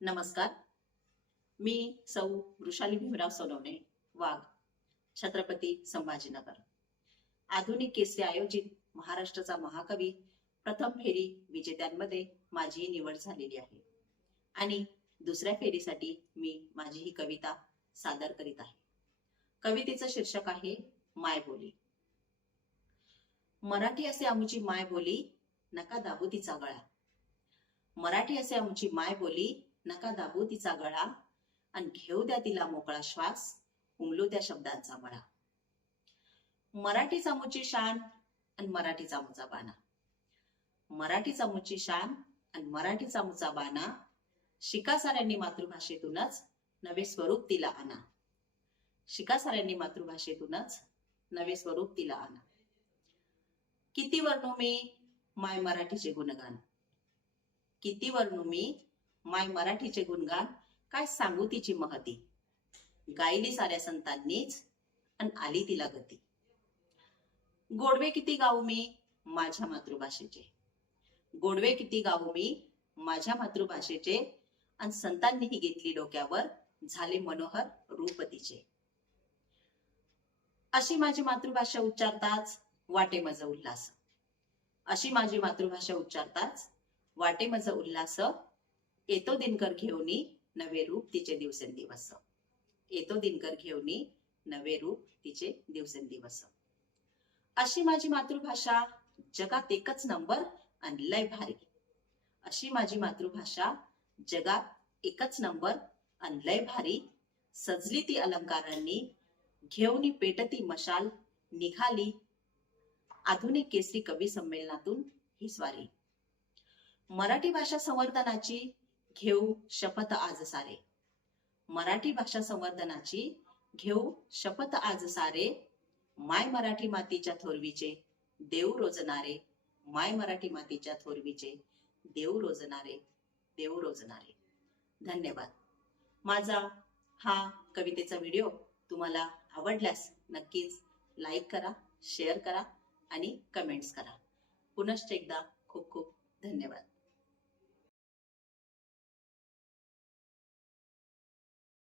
नमस्कार. मी सौ वृषाली भीमराव सोनवणे वाघ छत्रपती संभाजीनगर. आधुनिक केसरी आयोजित महाराष्ट्राचा महाकवी प्रथम फेरी विजेत्यांमध्ये माझी निवड झालेली आहे. आणि दुसऱ्या फेरीसाठी मी माझी ही कविता सादर करीत आहे. कवितेचं शीर्षक आहे माय बोली. मराठी असे आमची माय बोली नका दाबू तिचा गळा. मराठी असे आमची माय बोली नका दाबू तिचा गळा आणि घेऊ द्या तिला मोकळा श्वास. उमलू त्या शब्दांचा मळा. मराठी मुची शान आणि मराठी चामूचा बाणा. मराठी मुची शान आणि मराठी चामूचा बाणा शिकासाऱ्यांनी मातृभाषेतूनच नवे स्वरूप तिला आणा. शिका साऱ्यांनी मातृभाषेतूनच नवे स्वरूप तिला आणा. किती वर्णू मी माय मराठीचे गुणगान? किती वर्णू मी माय मराठीचे गुणगान काय सांगू तिची महती? गायली साऱ्या संतांनीच आणि आली तिला गती. गोडवे किती गाऊ मी? माझ्या मातृभाषेचे. गोडवे किती गाऊ मी? माझ्या मातृभाषेचे. आणि संतांनीही घेतली डोक्यावर झाले मनोहर रूप तिचे अशी माझी मातृभाषा उच्चारताच वाटे मज उल्हास. अशी माझी मातृभाषा उच्चारताच वाटे मज उल्हास येतो दिनकर घेऊनी नवे रूप तिचे दिवसेंदिवस. येतो दिनकर घेऊनी नवे रूप तिचे दिवसेंदिवस. अशी माझी मातृभाषा जगात एकच नंबर आणि लय भारी. अशी माझी मातृभाषा जगात एकच नंबर आणि लय भारी. सजली ती अलंकारांनी घेऊनी पेटती मशाल निघाली. आधुनिक केसरी कवी संमेलनातून ही स्वारी. मराठी भाषा संवर्धनाची घेऊ शपथ आज सारे. मराठी भाषा संवर्धनाची घेऊ शपथ आज सारे. माय मराठी मातीच्या थोरवीचे देव रोजणारे माय मराठी मातीच्या थोरवीचे देव रोजणारे देव रोजणारे धन्यवाद. माझा हा कवितेचा व्हिडिओ तुम्हाला आवडल्यास नक्कीच लाईक करा शेअर करा आणि कमेंट्स करा. पुनश्च एकदा खूप खूप धन्यवाद.